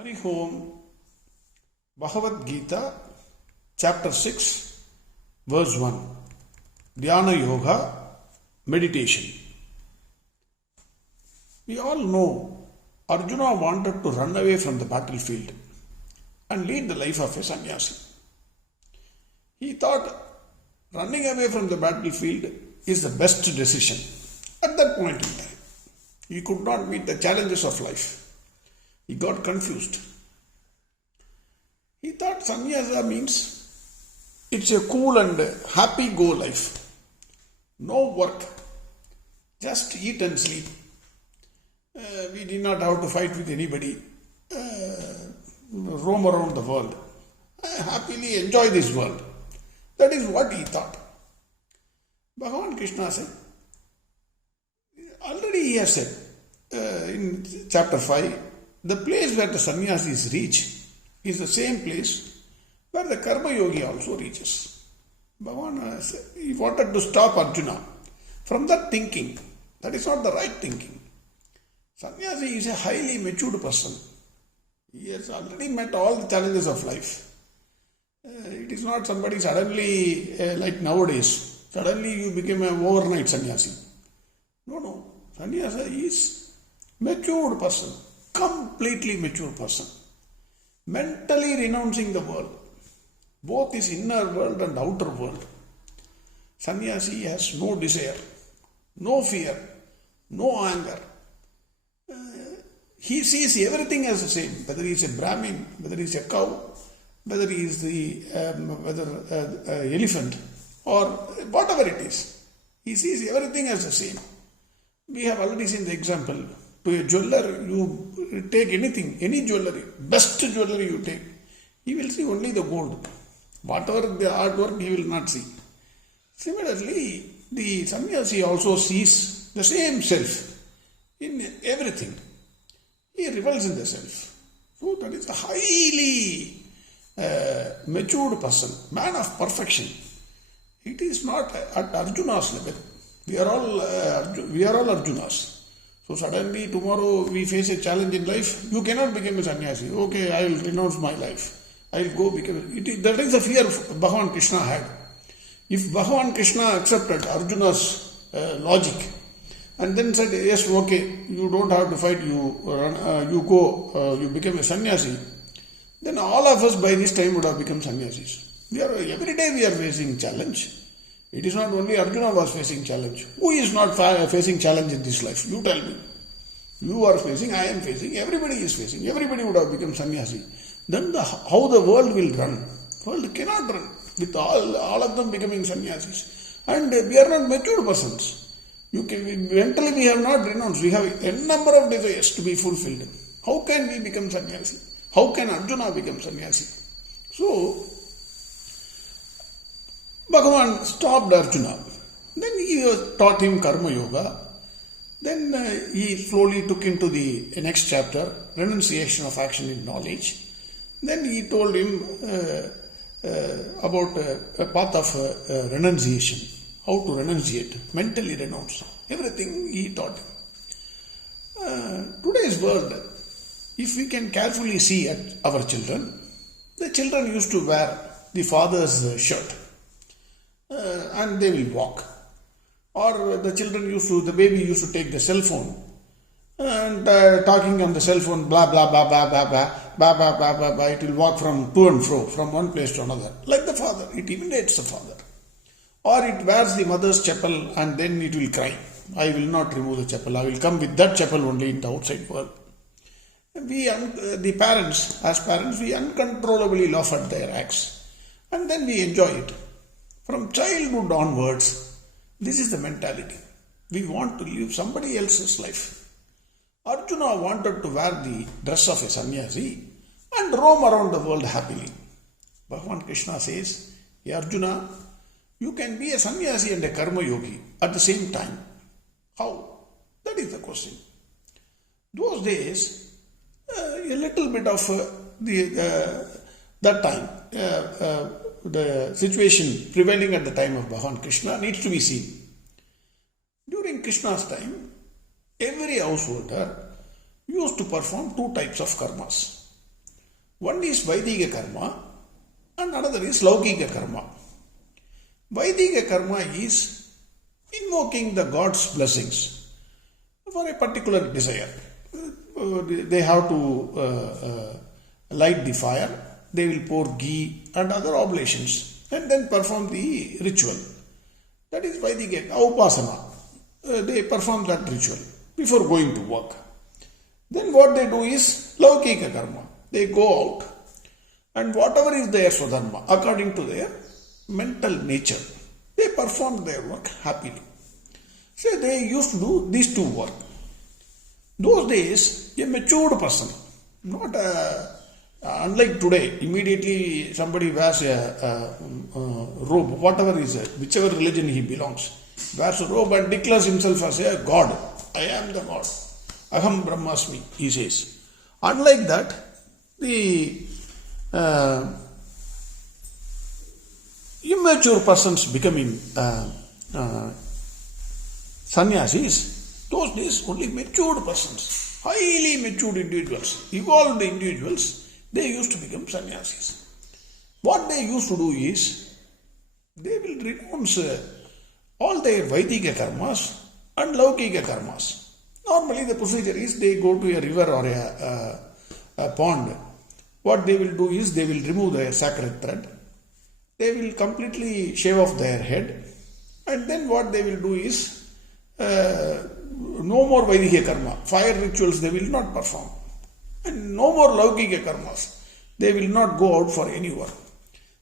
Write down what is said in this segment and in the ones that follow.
Hari Om, Bhagavad Gita, Chapter 6, Verse 1, Dhyana Yoga, Meditation. We all know Arjuna wanted to run away from the battlefield and lead the life of a sannyasi. He thought running away from the battlefield is the best decision at that point in time. He could not meet the challenges of life. He got confused. He thought sannyasa means it's a cool and happy go life. No work, just eat and sleep. We did not have to fight with anybody, roam around the world, happily enjoy this world. That is what he thought. Bhagwan Krishna said, already he has said in chapter 5, the place where the sannyasis reach is the same place where the karma yogi also reaches. Bhagwan said, he wanted to stop Arjuna from that thinking. That is not the right thinking. Sanyasi is a highly matured person. He has already met all the challenges of life. It is not somebody suddenly, like nowadays, suddenly you became an overnight sannyasi. No. Sannyasa is matured person, completely mature person, mentally renouncing the world, both his inner world and outer world. Sanyasi has no desire, no fear, no anger. He sees everything as the same, whether he is a Brahmin, whether he is a cow, whether he is the elephant, or whatever it is. He sees everything as the same. We have already seen the example. To a jeweler, you take anything, any jewelry, best jewelry you take, he will see only the gold. Whatever the artwork, he will not see. Similarly, the sannyasi also sees the same self in everything. He revels in the self. So that is a highly matured person, man of perfection. It is not at Arjuna's level. We are all Arjunas. So suddenly tomorrow we face a challenge in life. You cannot become a sannyasi. Okay, I will renounce my life. I will go become. That is the fear Bhagwan Krishna had. If Bhagwan Krishna accepted Arjuna's logic and then said, yes, okay, you don't have to fight, you become a sannyasi, then all of us by this time would have become sannyasis. Every day we are facing challenge. It is not only Arjuna was facing challenge. Who is not facing challenge in this life? You tell me. You are facing, I am facing, everybody is facing. Everybody would have become sannyasi. Then how the world will run? World cannot run with all of them becoming sannyasis. And we are not mature persons. Mentally we have not renounced. We have a number of desires to be fulfilled. How can we become sannyasi? How can Arjuna become sannyasi? So, Bhagavan stopped Arjuna. Then he taught him karma yoga. Then he slowly took him to the next chapter, renunciation of action in knowledge. Then he told him about a path of renunciation, how to renunciate, mentally renounce. Everything he taught him. Today's world, if we can carefully see at our children, the children used to wear the father's shirt. And they will walk. Or the baby used to take the cell phone and talking on the cell phone, blah, blah, blah, blah, blah, blah, blah, blah, blah, blah, blah. It will walk from to and fro, from one place to another. Like the father, it imitates the father. Or it wears the mother's chapel and then it will cry. I will not remove the chapel. I will come with that chapel only in the outside world. The parents, as parents, we uncontrollably laugh at their acts. And then we enjoy it. From childhood onwards, this is the mentality. We want to live somebody else's life. Arjuna wanted to wear the dress of a sannyasi and roam around the world happily. Bhagwan Krishna says, hey Arjuna, you can be a sannyasi and a karma yogi at the same time. How? That is the question. Those days, a little bit of that time, the situation prevailing at the time of Bhagwan Krishna needs to be seen. During Krishna's time, every householder used to perform two types of karmas. One is Vaidika karma and another is Laukika karma. Vaidika karma is invoking the God's blessings for a particular desire. They have to light the fire, they will pour ghee and other oblations and then perform the ritual. That is Vaidika Upasana. They perform that ritual before going to work. Then what they do is Laukika karma. They go out and whatever is their Swadharma, according to their mental nature, they perform their work happily. So they used to do these two work. Those days, a matured person, not unlike today, immediately somebody wears a robe, whatever is it, whichever religion he belongs, wears a robe and declares himself as a God. I am the God. Aham Brahmasmi, he says. Unlike that, the immature persons becoming sannyasis, those days only matured persons, highly matured individuals, evolved individuals, they used to become sannyasis. What they used to do is, they will renounce all their Vaidika karmas and Laukika karmas. Normally the procedure is they go to a river or a pond. What they will do is they will remove the sacred thread. They will completely shave off their head. And then what they will do is no more Vaidika karma. Fire rituals they will not perform. And no more Laukika karmas. They will not go out for any work.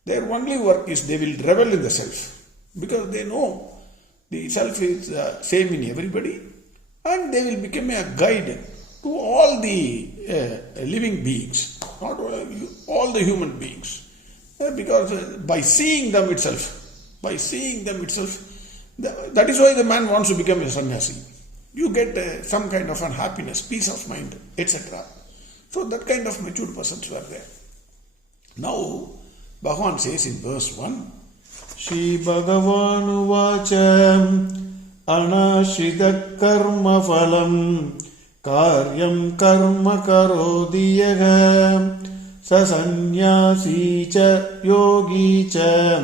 Their only work is they will revel in the self. Because they know the self is same in everybody. And they will become a guide to all the living beings, not all the human beings. Because by seeing them itself, that is why the man wants to become a sannyasi. You get some kind of unhappiness, peace of mind, etc. So that kind of matured persons were there. Now, Bhagwan says in verse 1, Shri Bhagavan Uvacham Anashida karma phalam karyam karma karodiyagam sasanyasi cha yogi cha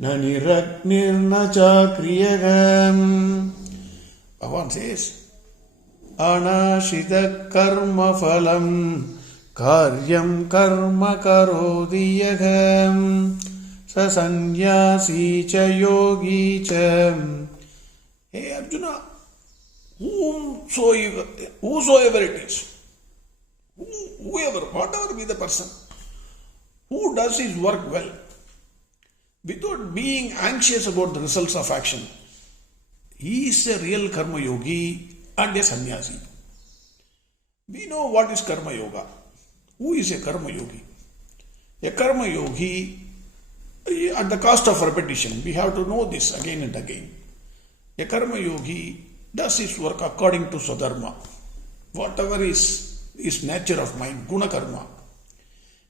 naniragnirna cha kriyagam. Bhagwan says, Anashida karma phalam karyam karma karodiyagam sasanyasi cha yogi cha. Hey Arjuna, whosoever it is, whoever, whatever be the person, who does his work well, without being anxious about the results of action, he is a real karma yogi and a sannyasi. We know what is karma yoga. Who is a karma yogi? A karma yogi, at the cost of repetition, we have to know this again and again. A karma yogi does his work according to Swadharma, whatever is his nature of mind, guna karma.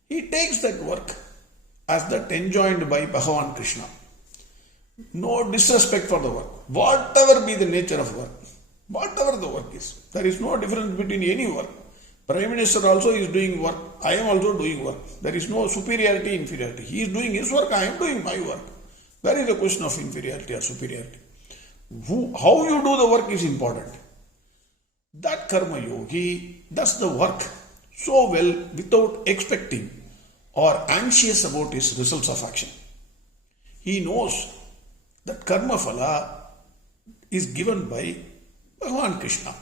He takes that work as that enjoined by Bhagwan Krishna. No disrespect for the work, whatever be the nature of work, whatever the work is. There is no difference between any work. Prime Minister also is doing work, I am also doing work. There is no superiority, inferiority. He is doing his work, I am doing my work. Where is the question of inferiority or superiority? How you do the work is important. That karma yogi does the work so well without expecting or anxious about his results of action. He knows that karma phala is given by Bhagwan Krishna.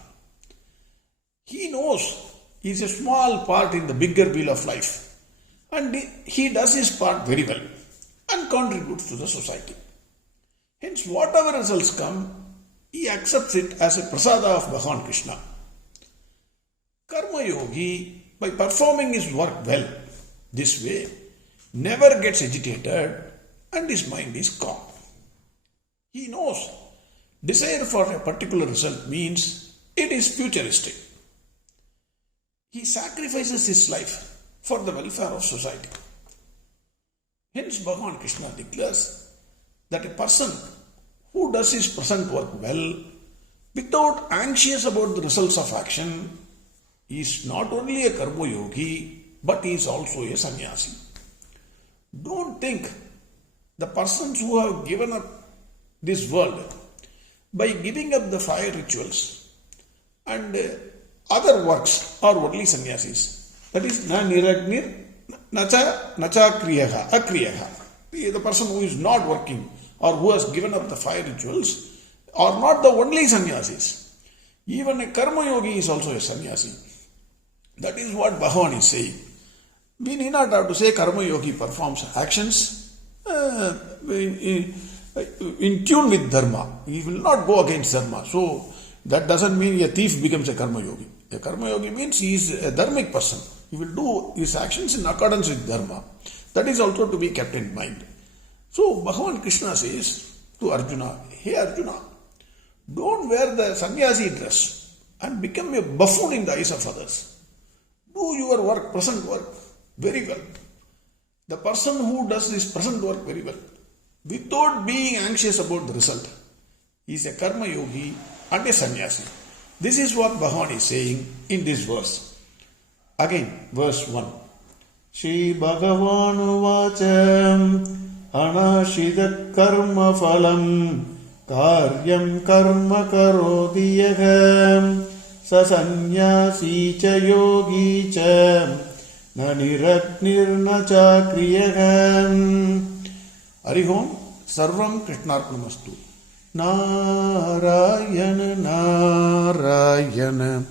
He knows he is a small part in the bigger wheel of life and he does his part very well and contributes to the society. Hence, whatever results come, he accepts it as a prasada of Bhagwan Krishna. Karma yogi, by performing his work well, this way, never gets agitated and his mind is calm. He knows desire for a particular result means it is futuristic. He sacrifices his life for the welfare of society. Hence, Bhagwan Krishna declares that a person who does his present work well, without anxious about the results of action, is not only a karma yogi, but he is also a sannyasi. Don't think the persons who have given up this world by giving up the fire rituals and other works are only sannyasis. That is, na niragnir, nacha kriyaha, akriyaha. The person who is not working or who has given up the fire rituals are not the only sannyasis. Even a karma yogi is also a sannyasi. That is what Bhagwan is saying. We need not have to say karma yogi performs actions in tune with dharma. He will not go against dharma. So that doesn't mean a thief becomes a karma yogi. A karma yogi means he is a dharmic person. He will do his actions in accordance with dharma. That is also to be kept in mind. So Bhagwan Krishna says to Arjuna, hey Arjuna, don't wear the sannyasi dress and become a buffoon in the eyes of others. Do your work, present work, very well. The person who does this present work very well, without being anxious about the result, is a karma yogi and a sannyasi. This is what Bhagwan is saying in this verse. Again, verse 1. Shri Bhagavan Vacham Anashida Karma Phalam Karyam Karma Karodiyagam Sasanyasi Cha Yogi Cha Naniragnir Cha Kriyagam. Arihom Sarvam Krishnarpnamastu. Narayana Narayana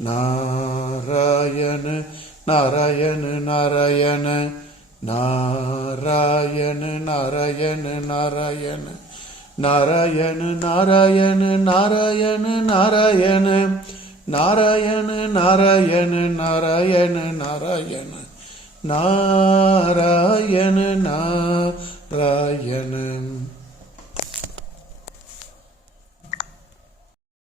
Narayana Narayana Narayana Narayana Narayana Narayana Narayana Narayana Narayana Narayana Narayana Narayana Narayana Narayana Narayana Narayana